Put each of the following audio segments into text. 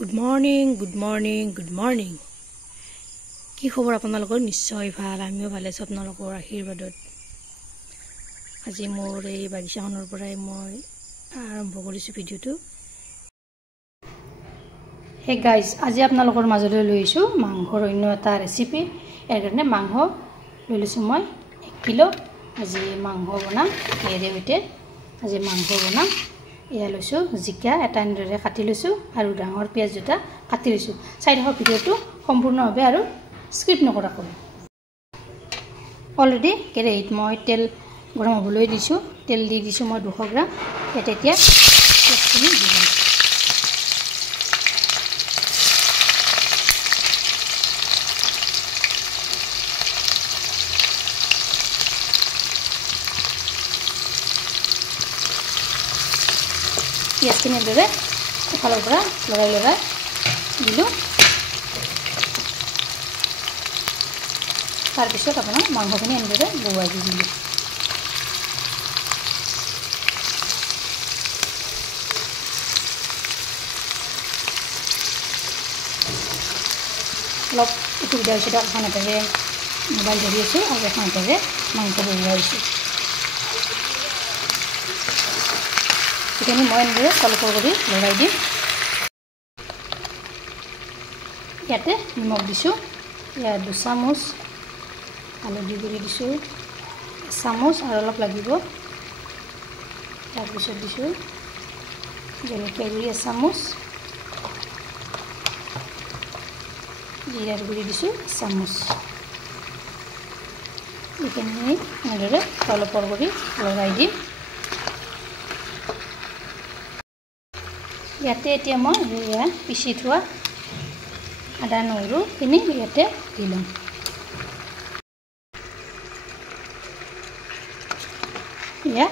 good morning কি খবৰ আপোনালোকৰ নিশ্চয় ভাল আমিও ভালে আছো আপোনালোকৰ আশীৰ্বাদত আজি মোৰ এই বাগিচাখনৰ পৰাই মই আৰম্ভ কৰিছো ভিডিওটো হে গাইজ আজি আপোনালোকৰ মাজলৈ লৈছো মাংসৰ অন্য এটা ৰেচিপি ইয়াৰ কাৰণে মাংস লৈ লৈছো মই 1 কিলো আজি মাংস বনাম এৰে সৈতে আজি মাংস বনাম এয়া লৈছো জিকা এটা এনেদৰে কাটি লৈছো আৰু ডাঙৰ পিয়াজ দুটা কাটি লৈছো চাইডৰ ভিডিওটো সম্পূৰ্ণভাৱে আৰু স্কিপ নকৰাকৈ অলৰেডি কেৰাহীত মই তেল গৰম হ'বলৈ দিছো তেল দি দিছো মই 200 গ্ৰাম এটা এতিয়া পিয়াজখিনি দি দিম পিয়াজখিনি এনেদৰে এফালৰ পৰা লৰাই দিলো তাৰপিছত আপোনাৰ মাংসখিনি এনেদৰে বহুৱাই দি দিলো অলপ অসুবিধা হৈছে এখন হাতেৰে মোবাইল ধৰি আছো আৰু এখন হাতেৰে মাংস বহুৱাইছো মই এনেদৰে কলকল কৰি লৰাই দিম ইয়াতে নিমখ দিছোঁ ইয়াত 2 চামুচ হালধি গুড়ি দিছোঁ 1 চামুচ আৰু অলপ লাগিব তাৰপিছত দিছোঁ জলকীয়া গুড়ি 1 চামুচ জিৰাৰ গুড়ি দিছোঁ 1 চামুচ এইখিনি এনেদৰে কলকল কৰি লৰাই দিম ইয়াতে এতিয়া মই পিচি থোৱা আদা নহৰুখিনি ইয়াতে দি লম ইয়া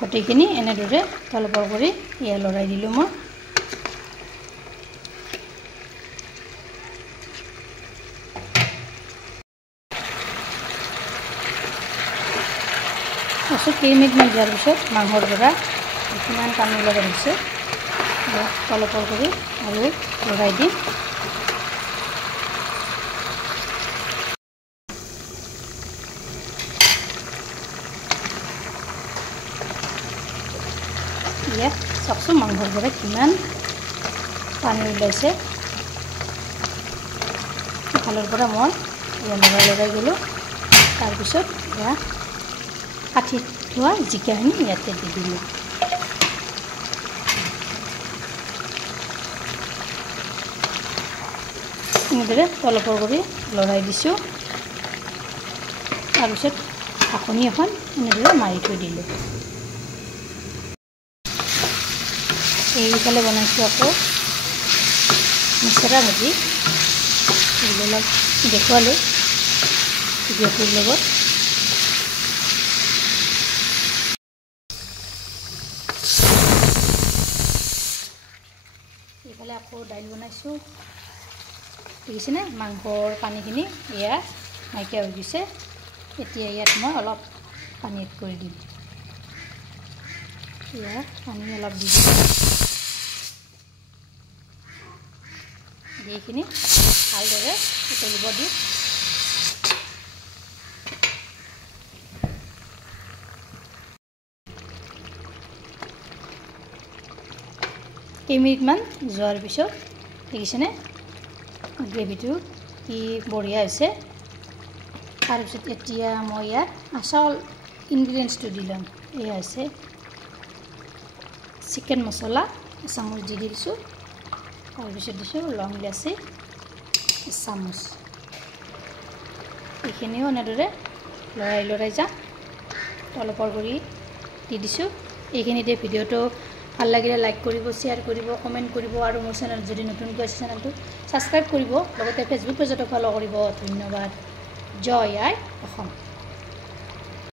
গোটেইখিনি এনেদৰে তলপৰ কৰি ইয়া লৰাই দিলোঁ মই কেইমিনিটমান যোৱাৰ পিছত মাংসৰ পৰা কিমান পানী ওলাব ধৰিছে তলপৰ কৰি আৰু লৰাই দিম ইয়া চাওকচোন মাংসৰ পৰা কিমান পানী ওলাইছে ইফালৰ পৰা মই লৰাই গ'লোঁ তাৰপিছত ইয়া কাটি থোৱা জিকাখিনি ইয়াতে দি দিলোঁ এনেদৰে তলপৰ কৰি লৰাই দিছোঁ তাৰপিছত ঢাকনি এখন এনেদৰে মাৰি থৈ দিলোঁ এইফালে বনাইছোঁ আকৌ মিছৰা ভাজি এইবিলাক দেখুৱালোঁ ভিডিঅ'টোৰ লগত এইফালে আকৌ দাইল বনাইছোঁ দেখিছেনে মাংসৰ পানীখিনি এয়া নাইকিয়া হৈ গৈছে এতিয়া ইয়াত মই অলপ পানী এড কৰি দিম এয়া পানী অলপ দি দিম এইখিনি ভালদৰে উতলিব দিম কেইমিনিটমান যোৱাৰ পিছত দেখিছেনে গ্ৰেভিটো কি বঢ়িয়া হৈছে তাৰপিছত এতিয়া মই ইয়াত আচল ইনগ্ৰিডিয়েণ্টছটো দি ল'ম এয়া হৈছে চিকেন মছলা 1 চামুচ দি দিছোঁ তাৰপিছত দিছোঁ লং ইলাচি 1 চামুচ এইখিনিও এনেদৰে লৰাই যাম তলপৰ কৰি দি দিছোঁ এইখিনিতে ভিডিঅ'টো ভাল লাগিলে লাইক কৰিব শ্বেয়াৰ কৰিব কমেণ্ট কৰিব আৰু মোৰ চেনেল যদি নতুনকৈ আছে চেনেলটো ছাবস্ক্ৰাইব কৰিব লগতে ফেচবুক পেজতো ফ'ল' কৰিব ধন্যবাদ জয় আই অসম